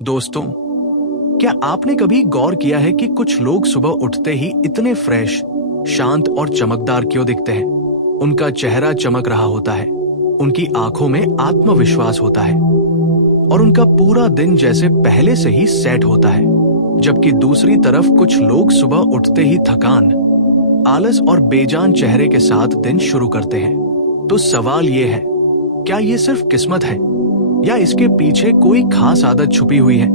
दोस्तों, क्या आपने कभी गौर किया है कि कुछ लोग सुबह उठते ही इतने फ्रेश, शांत और चमकदार क्यों दिखते हैं? उनका चेहरा चमक रहा होता है, उनकी आंखों में आत्मविश्वास होता है और उनका पूरा दिन जैसे पहले से ही सेट होता है। जबकि दूसरी तरफ कुछ लोग सुबह उठते ही थकान, आलस और बेजान चेहरे के साथ दिन शुरू करते हैं। तो सवाल ये है, क्या ये सिर्फ किस्मत है या इसके पीछे कोई खास आदत छुपी हुई है?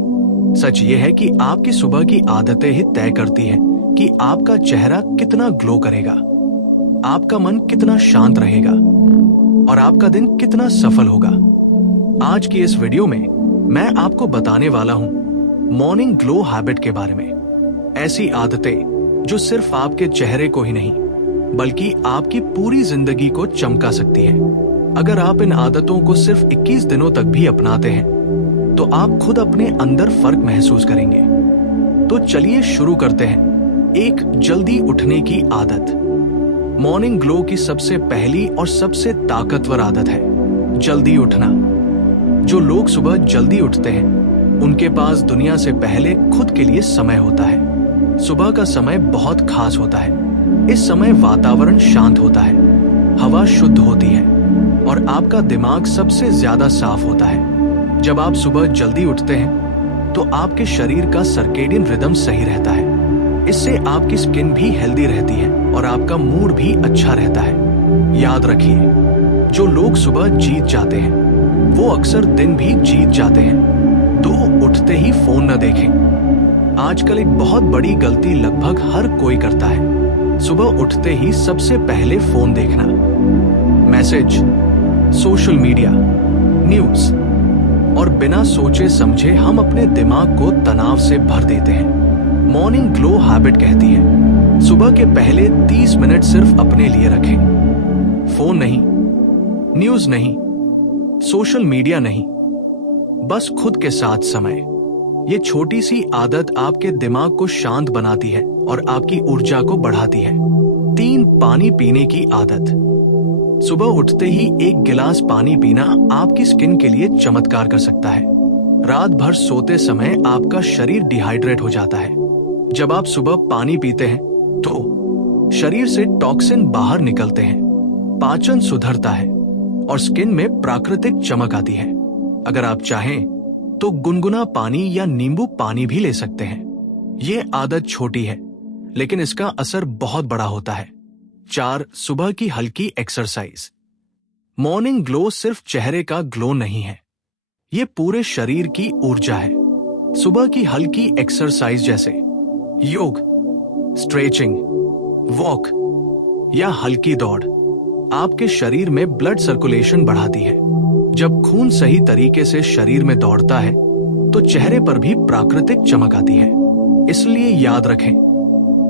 सच ये है कि आपकी सुबह की आदतें ही तय करती हैं कि आपका चेहरा कितना ग्लो करेगा, आपका मन कितना शांत रहेगा और आपका दिन कितना सफल होगा। आज की इस वीडियो में मैं आपको बताने वाला हूं मॉर्निंग ग्लो हैबिट के बारे में। ऐसी आदतें जो सिर्फ आपके चेहरे को ही नहीं बल्कि आपकी पूरी जिंदगी को चमका सकती है। अगर आप इन आदतों को सिर्फ 21 दिनों तक भी अपनाते हैं तो आप खुद अपने अंदर फर्क महसूस करेंगे। तो चलिए शुरू करते हैं। एक जल्दी उठने की आदत। मॉर्निंग ग्लो की सबसे पहली और सबसे ताकतवर आदत है जल्दी उठना। जो लोग सुबह जल्दी उठते हैं उनके पास दुनिया से पहले खुद के लिए समय होता है। सुबह का समय बहुत खास होता है। इस समय वातावरण शांत होता है, हवा शुद्ध होती है और आपका दिमाग सबसे ज्यादा साफ होता है। जब आप सुबह जल्दी उठते हैं तो आपके शरीर का सर्केडियन रिदम सही रहता है। इससे आपकी स्किन भी हेल्दी रहती है और आपका मूड भी अच्छा रहता है। याद रखिए, जो लोग सुबह जीत जाते हैं वो अक्सर दिन भी जीत जाते हैं। तो उठते ही फोन न देखें। आजकल एक बहुत बड़ी गलती लगभग हर कोई करता है, सुबह उठते ही सबसे पहले फोन देखना। मैसेज, सोशल मीडिया, न्यूज और बिना सोचे समझे हम अपने दिमाग को तनाव से भर देते हैं। मॉर्निंग ग्लो हैबिट कहती है सुबह के पहले 30 मिनट सिर्फ अपने लिए रखें। फोन नहीं, न्यूज नहीं, सोशल मीडिया नहीं, बस खुद के साथ समय। ये छोटी सी आदत आपके दिमाग को शांत बनाती है और आपकी ऊर्जा को बढ़ाती है। 3, पानी पीने की आदत। सुबह उठते ही 1 गिलास पानी पीना आपकी स्किन के लिए चमत्कार कर सकता है। रात भर सोते समय आपका शरीर डिहाइड्रेट हो जाता है। जब आप सुबह पानी पीते हैं तो शरीर से टॉक्सिन बाहर निकलते हैं, पाचन सुधरता है और स्किन में प्राकृतिक चमक आती है। अगर आप चाहें तो गुनगुना पानी या नींबू पानी भी ले सकते हैं। ये आदत छोटी है लेकिन इसका असर बहुत बड़ा होता है। 4, सुबह की हल्की एक्सरसाइज। मॉर्निंग ग्लो सिर्फ चेहरे का ग्लो नहीं है, ये पूरे शरीर की ऊर्जा है। सुबह की हल्की एक्सरसाइज जैसे योग, स्ट्रेचिंग, वॉक या हल्की दौड़ आपके शरीर में ब्लड सर्कुलेशन बढ़ाती है। जब खून सही तरीके से शरीर में दौड़ता है तो चेहरे पर भी प्राकृतिक चमक आती है। इसलिए याद रखें,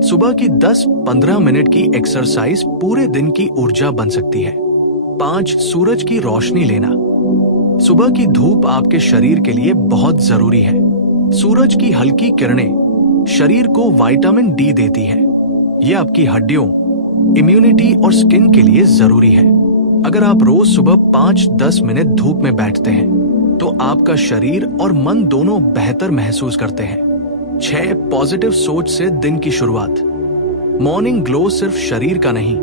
सुबह की 10-15 मिनट की एक्सरसाइज पूरे दिन की ऊर्जा बन सकती है। 5, सूरज की रोशनी लेना। सुबह की धूप आपके शरीर के लिए बहुत जरूरी है। सूरज की हल्की किरणें शरीर को विटामिन डी देती है। यह आपकी हड्डियों, इम्यूनिटी और स्किन के लिए जरूरी है। अगर आप रोज सुबह 5-10 मिनट धूप में बैठते हैं तो आपका शरीर और मन दोनों बेहतर महसूस करते हैं। 6, पॉजिटिव सोच से दिन की शुरुआत। मॉर्निंग ग्लो सिर्फ शरीर का नहीं,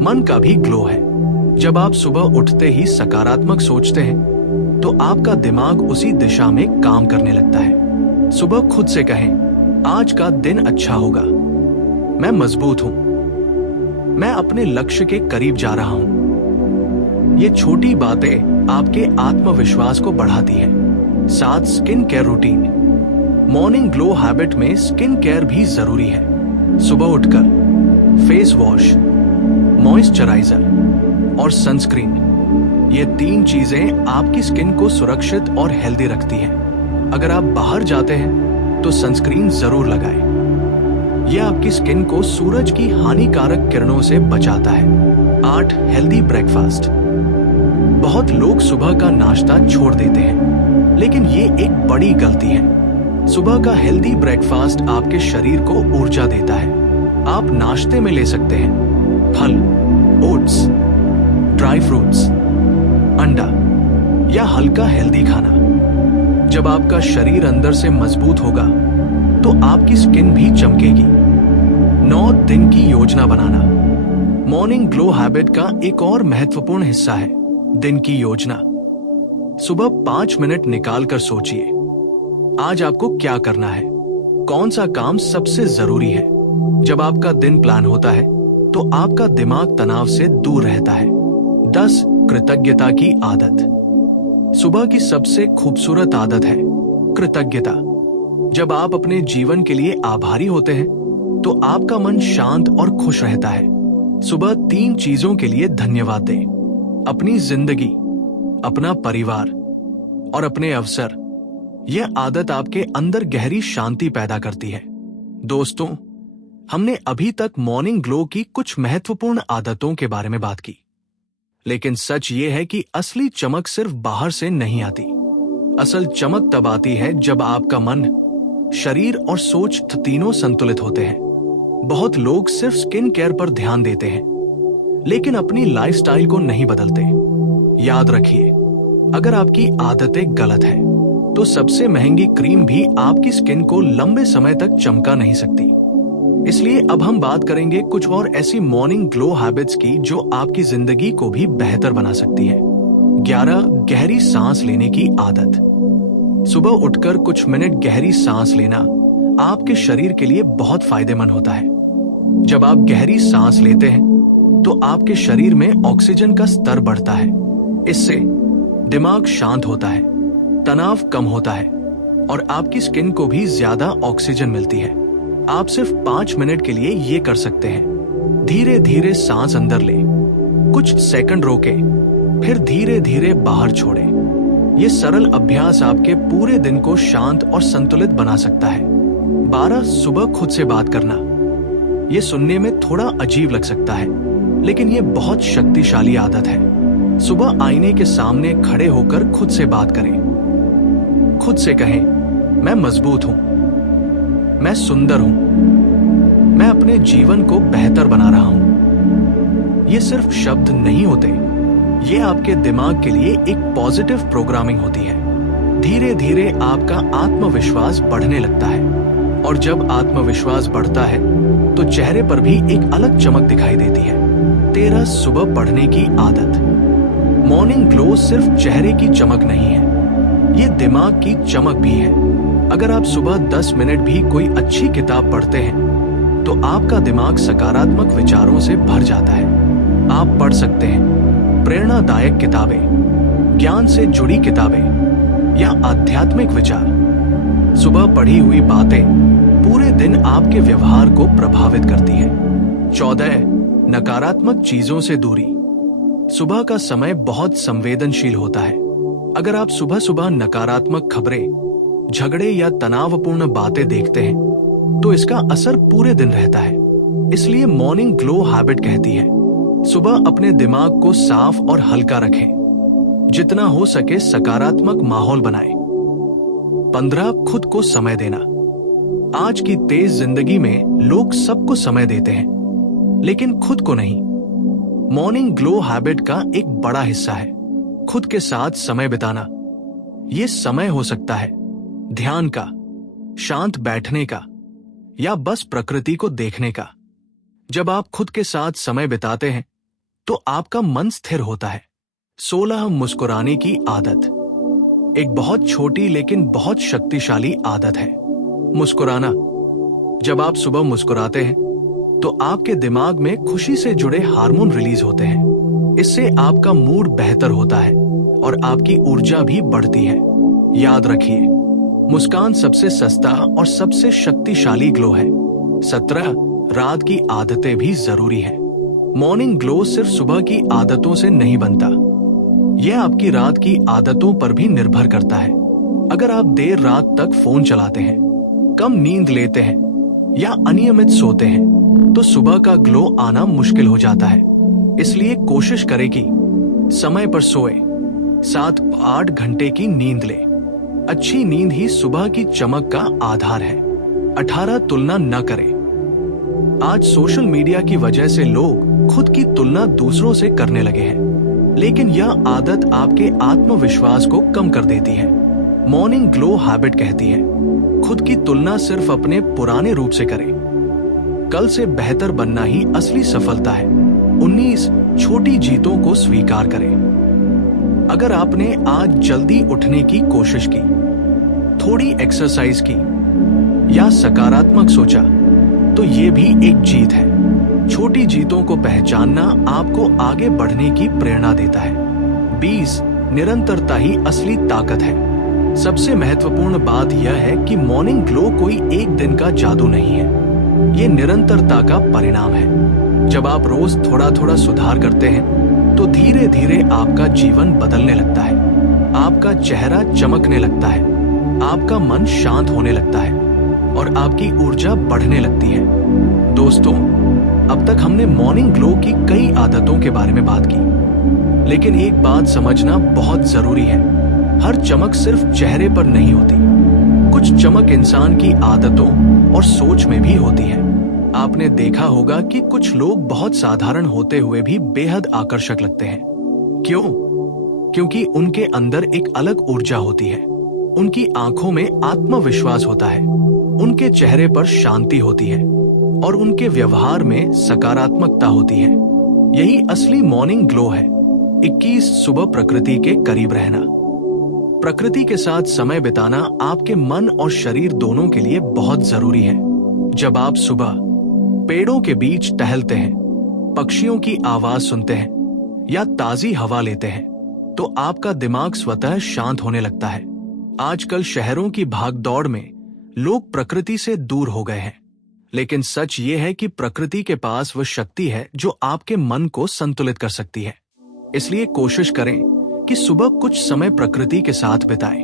मन का भी ग्लो है। जब आप सुबह उठते ही सकारात्मक सोचते हैं तो आपका दिमाग उसी दिशा में काम करने लगता है। सुबह खुद से कहें, आज का दिन अच्छा होगा, मैं मजबूत हूं, मैं अपने लक्ष्य के करीब जा रहा हूं। ये छोटी बातें आपके आत्मविश्वास को बढ़ाती है। 7, skin care routine. Morning glow habit में स्किन केयर भी जरूरी है। सुबह उठकर फेस वॉश, मॉइस्चराइजर और सनस्क्रीन, ये 3 चीजें आपकी स्किन को सुरक्षित और हेल्दी रखती हैं। अगर आप बाहर जाते हैं तो सनस्क्रीन जरूर लगाएं। यह आपकी स्किन को सूरज की हानिकारक किरणों से बचाता है। 8, हेल्दी ब्रेकफास्ट। बहुत लोग सुबह का नाश्ता छोड़ देते हैं लेकिन ये एक बड़ी गलती है। सुबह का हेल्दी ब्रेकफास्ट आपके शरीर को ऊर्जा देता है। आप नाश्ते में ले सकते हैं फल, ओट्स, ड्राई फ्रूट्स, अंडा या हल्का हेल्दी खाना। जब आपका शरीर अंदर से मजबूत होगा तो आपकी स्किन भी चमकेगी। 9 दिन की योजना बनाना मॉर्निंग ग्लो हैबिट का एक और महत्वपूर्ण हिस्सा है। दिन की योजना। सुबह 5 मिनट निकालकर सोचिए, आज आपको क्या करना है, कौन सा काम सबसे जरूरी है। जब आपका दिन प्लान होता है तो आपका दिमाग तनाव से दूर रहता है। 10 कृतज्ञता की आदत। सुबह की सबसे खूबसूरत आदत है कृतज्ञता। जब आप अपने जीवन के लिए आभारी होते हैं तो आपका मन शांत और खुश रहता है। सुबह 3 चीजों के लिए धन्यवाद दें, अपनी जिंदगी, अपना परिवार और अपने अवसर। यह आदत आपके अंदर गहरी शांति पैदा करती है। दोस्तों, हमने अभी तक मॉर्निंग ग्लो की कुछ महत्वपूर्ण आदतों के बारे में बात की, लेकिन सच ये है कि असली चमक सिर्फ बाहर से नहीं आती। असल चमक तब आती है जब आपका मन, शरीर और सोच तीनों संतुलित होते हैं। बहुत लोग सिर्फ स्किन केयर पर ध्यान देते हैं, लेकिन अपनी लाइफस्टाइल को नहीं बदलते। याद रखिए, अगर आपकी आदतें गलत है तो सबसे महंगी क्रीम भी आपकी स्किन को लंबे समय तक चमका नहीं सकती। इसलिए अब हम बात करेंगे कुछ और ऐसी मॉर्निंग ग्लो हैबिट्स की जो आपकी जिंदगी को भी बेहतर बना सकती है। 11 गहरी सांस लेने की आदत। सुबह उठकर कुछ मिनट गहरी सांस लेना आपके शरीर के लिए बहुत फायदेमंद होता है। जब आप गहरी सांस लेते हैं तो आपके शरीर में ऑक्सीजन का स्तर बढ़ता है। इससे दिमाग शांत होता है, तनाव कम होता है और आपकी स्किन को भी ज्यादा ऑक्सीजन मिलती है। आप सिर्फ 5 मिनट के लिए ये कर सकते हैं। धीरे धीरे सांस अंदर लें, कुछ सेकंड रोके, फिर धीरे धीरे बाहर छोड़ें। ये सरल अभ्यास आपके पूरे दिन को शांत और संतुलित बना सकता है। 12 सुबह खुद से बात करना। ये सुनने में थोड़ा अजीब लग सकता है, लेकिन ये बहुत शक्तिशाली आदत है। सुबह आईने के सामने खड़े होकर खुद से बात करें। खुद से कहें, मैं मजबूत हूं, मैं सुंदर हूं, मैं अपने जीवन को बेहतर बना रहा हूं। ये सिर्फ शब्द नहीं होते, ये आपके दिमाग के लिए एक पॉजिटिव प्रोग्रामिंग होती है। धीरे धीरे आपका आत्मविश्वास बढ़ने लगता है और जब आत्मविश्वास बढ़ता है तो चेहरे पर भी एक अलग चमक दिखाई देती है। 13 सुबह पढ़ने की आदत। मॉर्निंग ग्लो सिर्फ चेहरे की चमक नहीं है, ये दिमाग की चमक भी है। अगर आप सुबह 10 मिनट भी कोई अच्छी किताब पढ़ते हैं तो आपका दिमाग सकारात्मक विचारों से भर जाता है। आप पढ़ सकते हैं प्रेरणादायक किताबें, ज्ञान से जुड़ी किताबें या आध्यात्मिक विचार। सुबह पढ़ी हुई बातें पूरे दिन आपके व्यवहार को प्रभावित करती है। 14 नकारात्मक चीजों से दूरी। सुबह का समय बहुत संवेदनशील होता है। अगर आप सुबह सुबह नकारात्मक खबरें, झगड़े या तनावपूर्ण बातें देखते हैं तो इसका असर पूरे दिन रहता है। इसलिए मॉर्निंग ग्लो हैबिट कहती है, सुबह अपने दिमाग को साफ और हल्का रखें। जितना हो सके सकारात्मक माहौल बनाएं। 15 खुद को समय देना। आज की तेज जिंदगी में लोग सबको समय देते हैं, लेकिन खुद को नहीं। मॉर्निंग ग्लो हैबिट का एक बड़ा हिस्सा है खुद के साथ समय बिताना। यह समय हो सकता है ध्यान का, शांत बैठने का या बस प्रकृति को देखने का। जब आप खुद के साथ समय बिताते हैं तो आपका मन स्थिर होता है। 16 मुस्कुराने की आदत। एक बहुत छोटी लेकिन बहुत शक्तिशाली आदत है मुस्कुराना। जब आप सुबह मुस्कुराते हैं तो आपके दिमाग में खुशी से जुड़े हार्मोन रिलीज होते हैं। इससे आपका मूड बेहतर होता है और आपकी ऊर्जा भी बढ़ती है। याद रखिए, मुस्कान सबसे सस्ता और सबसे शक्तिशाली ग्लो है। 17 रात की आदतें भी जरूरी है। मॉर्निंग ग्लो सिर्फ सुबह की आदतों से नहीं बनता, यह आपकी रात की आदतों पर भी निर्भर करता है। अगर आप देर रात तक फोन चलाते हैं, कम नींद लेते हैं या अनियमित सोते हैं तो सुबह का ग्लो आना मुश्किल हो जाता है। इसलिए कोशिश करें कि समय पर सोए, 7-8 घंटे की नींद ले। अच्छी नींद ही सुबह की चमक का आधार है। 18 तुलना न करें। आज सोशल मीडिया की वजह से लोग खुद की तुलना दूसरों से करने लगे हैं, लेकिन यह आदत आपके आत्मविश्वास को कम कर देती है। मॉर्निंग ग्लो हैबिट कहती है, खुद की तुलना सिर्फ अपने पुराने रूप से करें। कल से बेहतर बनना ही असली सफलता है। 19 छोटी जीतों को स्वीकार करें। अगर आपने आज जल्दी उठने की कोशिश की, थोड़ी एक्सरसाइज की या सकारात्मक सोचा, तो ये भी एक जीत है। छोटी जीतों को पहचानना आपको आगे बढ़ने की प्रेरणा देता है। 20 निरंतरता ही असली ताकत है। सबसे महत्वपूर्ण बात यह है कि मॉर्निंग ग्लो कोई एक दिन का जादू नहीं है, ये निरंतरता का परिणाम है। जब आप रोज थोड़ा थोड़ा सुधार करते हैं तो धीरे धीरे आपका जीवन बदलने लगता है। आपका चेहरा चमकने लगता है, आपका मन शांत होने लगता है और आपकी ऊर्जा बढ़ने लगती है। दोस्तों, अब तक हमने मॉर्निंग ग्लो की कई आदतों के बारे में बात की, लेकिन एक बात समझना बहुत जरूरी है। हर चमक सिर्फ चेहरे पर नहीं होती, कुछ चमक इंसान की आदतों और सोच में भी होती है। आपने देखा होगा कि कुछ लोग बहुत साधारण होते हुए भी बेहद आकर्षक लगते हैं। क्यों? क्योंकि उनके अंदर एक अलग ऊर्जा होती है, उनकी आंखों में आत्मविश्वास होता है, उनके चेहरे पर शांति होती है और उनके व्यवहार में सकारात्मकता होती है। यही असली मॉर्निंग ग्लो है। 21 सुबह प्रकृति के करीब रहना। प्रकृति के साथ समय बिताना आपके मन और शरीर दोनों के लिए बहुत जरूरी है। जब आप सुबह पेड़ों के बीच टहलते हैं, पक्षियों की आवाज सुनते हैं या ताजी हवा लेते हैं, तो आपका दिमाग स्वतः शांत होने लगता है। आजकल शहरों की भागदौड़ में लोग प्रकृति से दूर हो गए हैं, लेकिन सच ये है कि प्रकृति के पास वह शक्ति है जो आपके मन को संतुलित कर सकती है। इसलिए कोशिश करें कि सुबह कुछ समय प्रकृति के साथ बिताएं।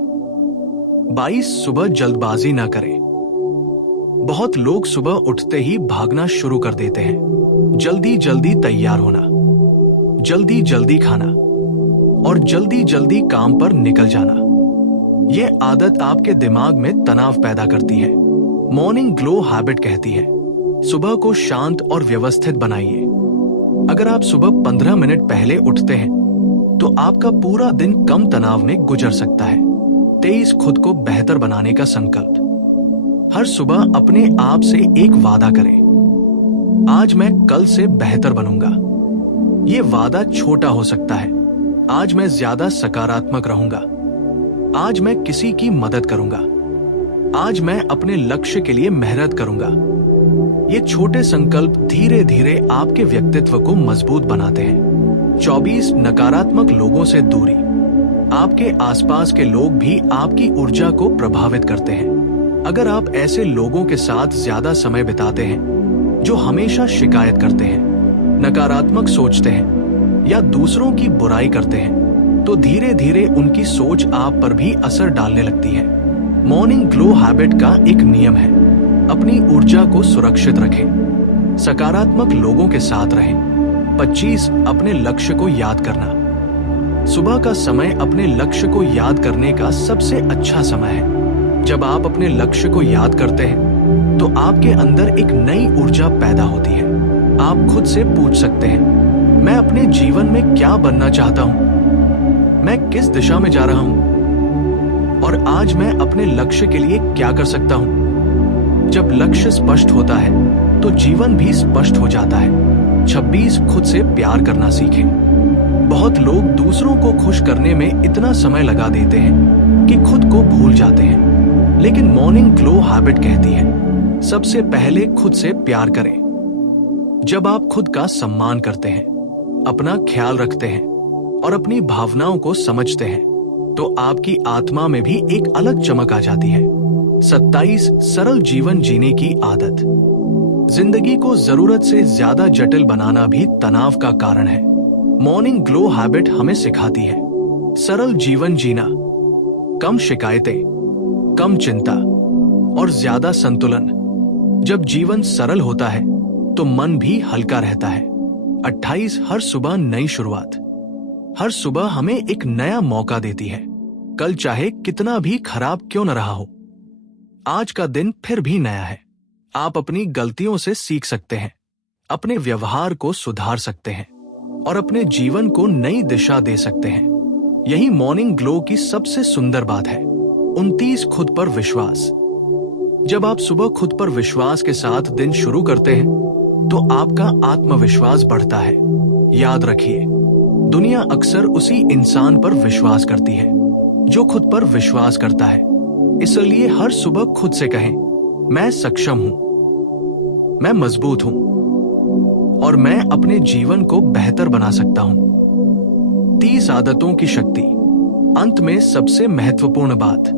22 सुबह जल्दबाजी ना करें। बहुत लोग सुबह उठते ही भागना शुरू कर देते हैं। जल्दी जल्दी तैयार होना, जल्दी जल्दी खाना और जल्दी जल्दी काम पर निकल जाना, ये आदत आपके दिमाग में तनाव पैदा करती है। मॉर्निंग ग्लो हैबिट कहती है, सुबह को शांत और व्यवस्थित बनाइए। अगर आप सुबह 15 मिनट पहले उठते हैं तो आपका पूरा दिन कम तनाव में गुजर सकता है। 23 खुद को बेहतर बनाने का संकल्प। हर सुबह अपने आप से एक वादा करें, आज मैं कल से बेहतर बनूंगा। ये वादा छोटा हो सकता है। आज मैं ज्यादा सकारात्मक रहूंगा, आज मैं किसी की मदद करूंगा, आज मैं अपने लक्ष्य के लिए मेहनत करूंगा। ये छोटे संकल्प धीरे धीरे आपके व्यक्तित्व को मजबूत बनाते हैं। 24 नकारात्मक लोगों से दूरी। आपके आसपास के लोग भी आपकी ऊर्जा को प्रभावित करते हैं। अगर आप ऐसे लोगों के साथ ज्यादा समय बिताते हैं जो हमेशा शिकायत करते हैं, नकारात्मक सोचते हैं या दूसरों की बुराई करते हैं, तो धीरे धीरे उनकी सोच आप पर भी असर डालने लगती है। मॉर्निंग ग्लो हैबिट का एक नियम है, अपनी ऊर्जा को सुरक्षित रखें, सकारात्मक लोगों के साथ रहें। 25 अपने लक्ष्य को याद करना। सुबह का समय अपने लक्ष्य को याद करने का सबसे अच्छा समय है। जब आप अपने लक्ष्य को याद करते हैं तो आपके अंदर एक नई ऊर्जा पैदा होती है। आप खुद से पूछ सकते हैं, मैं अपने जीवन में क्या बनना चाहता हूं, मैं किस दिशा में जा रहा हूं और आज मैं अपने लक्ष्य के लिए क्या कर सकता हूं। जब लक्ष्य स्पष्ट होता है तो जीवन भी स्पष्ट हो जाता है। 26 खुद से प्यार करना सीखें। बहुत लोग दूसरों को खुश करने में इतना समय लगा देते हैं कि खुद को भूल जाते हैं, लेकिन मॉर्निंग ग्लो हैबिट कहती है, सबसे पहले खुद से प्यार करें। जब आप खुद का सम्मान करते हैं, अपना ख्याल रखते हैं और अपनी भावनाओं को समझते हैं, तो आपकी आत्मा में भी एक अलग चमक आ जाती है। 27 सरल जीवन जीने की आदत। जिंदगी को जरूरत से ज्यादा जटिल बनाना भी तनाव का कारण है। मॉर्निंग ग्लो हैबिट हमें सिखाती है, सरल जीवन जीना, कम शिकायतें, कम चिंता और ज्यादा संतुलन। जब जीवन सरल होता है तो मन भी हल्का रहता है। 28 हर सुबह नई शुरुआत। हर सुबह हमें एक नया मौका देती है। कल चाहे कितना भी खराब क्यों न रहा हो, आज का दिन फिर भी नया है। आप अपनी गलतियों से सीख सकते हैं, अपने व्यवहार को सुधार सकते हैं और अपने जीवन को नई दिशा दे सकते हैं। यही मॉर्निंग ग्लो की सबसे सुंदर बात है। 29 खुद पर विश्वास। जब आप सुबह खुद पर विश्वास के साथ दिन शुरू करते हैं तो आपका आत्मविश्वास बढ़ता है। याद रखिए, दुनिया अक्सर उसी इंसान पर विश्वास करती है जो खुद पर विश्वास करता है। इसलिए हर सुबह खुद से कहें, मैं सक्षम हूं, मैं मजबूत हूं और मैं अपने जीवन को बेहतर बना सकता हूं। 30 आदतों की शक्ति। अंत में सबसे महत्वपूर्ण बात,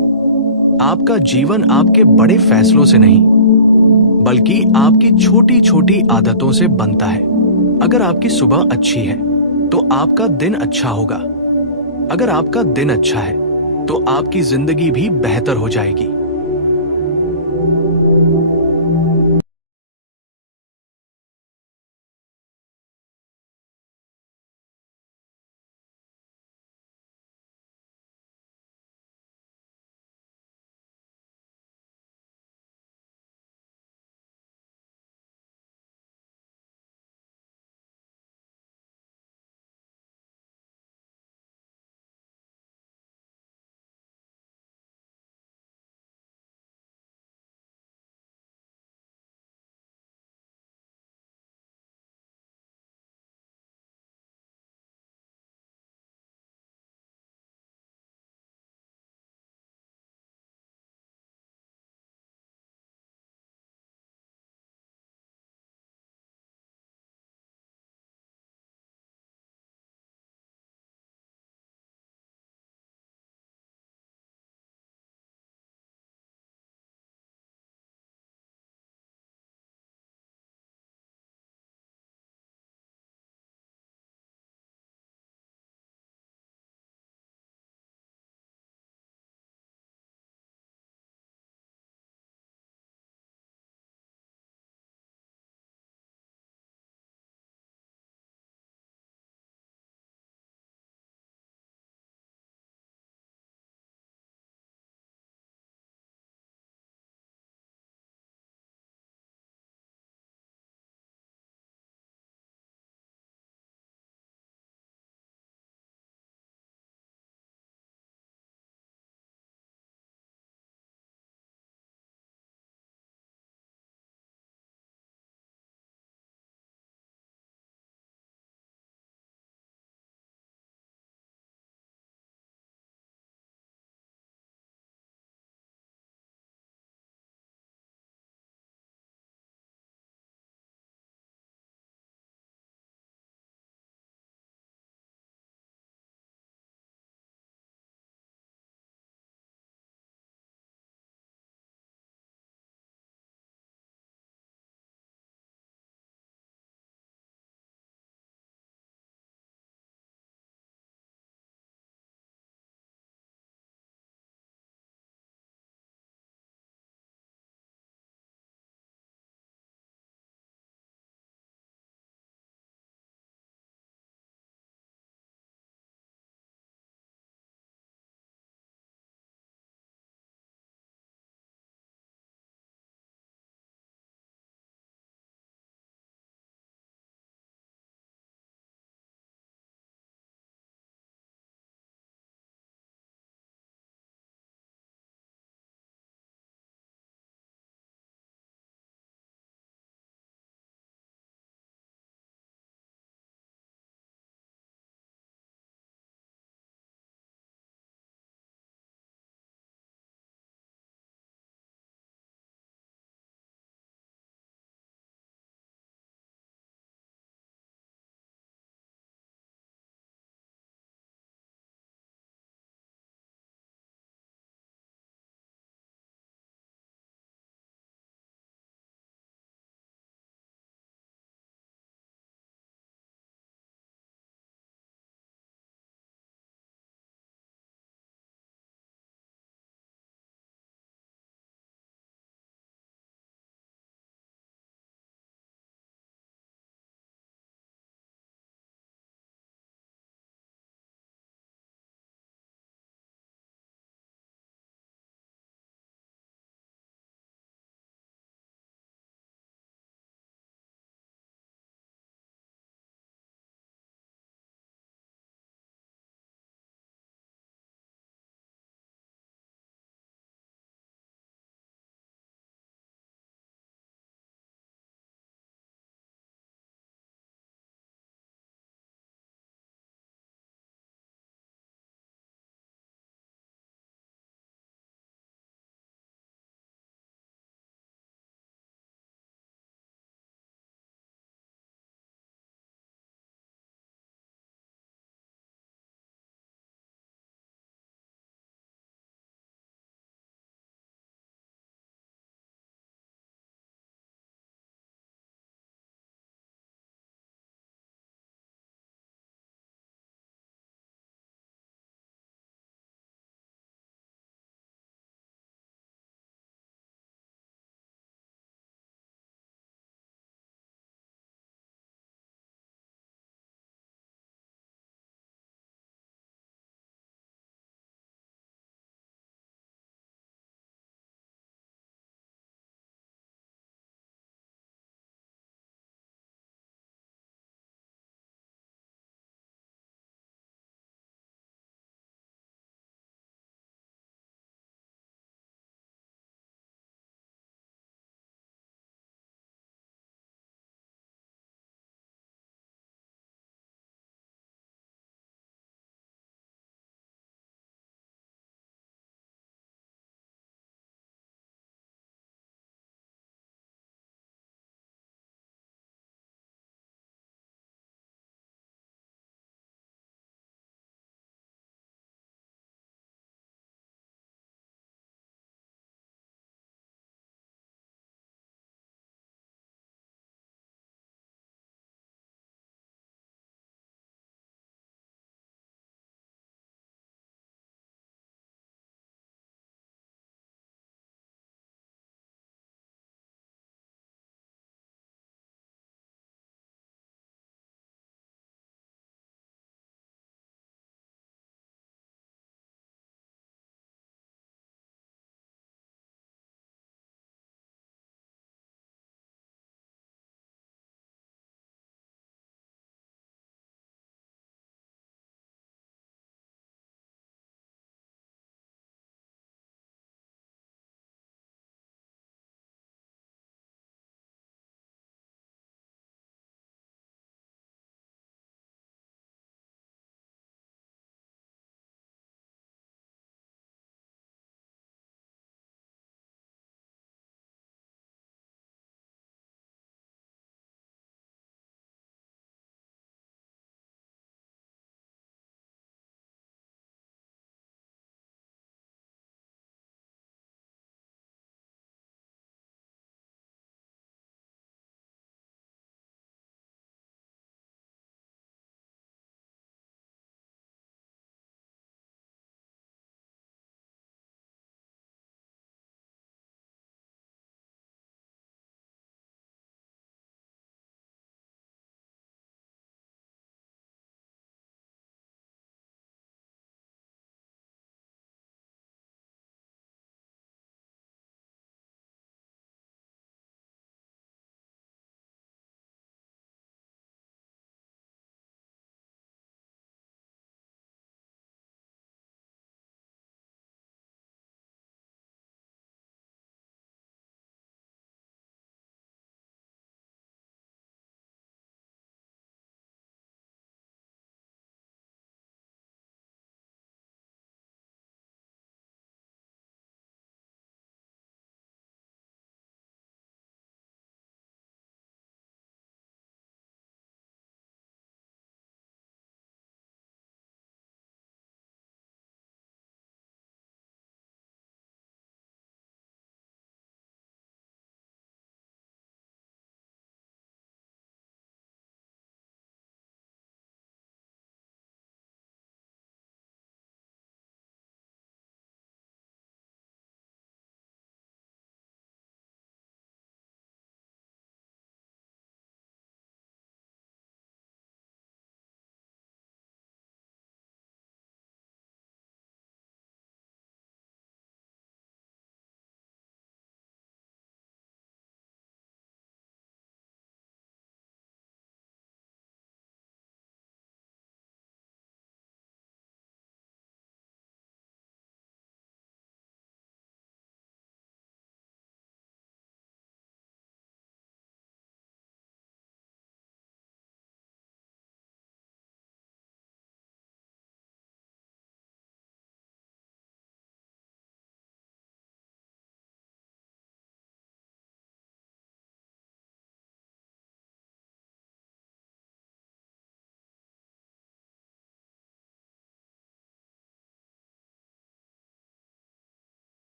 आपका जीवन आपके बड़े फैसलों से नहीं बल्कि आपकी छोटी छोटी आदतों से बनता है। अगर आपकी सुबह अच्छी है तो आपका दिन अच्छा होगा। अगर आपका दिन अच्छा है तो आपकी जिंदगी भी बेहतर हो जाएगी।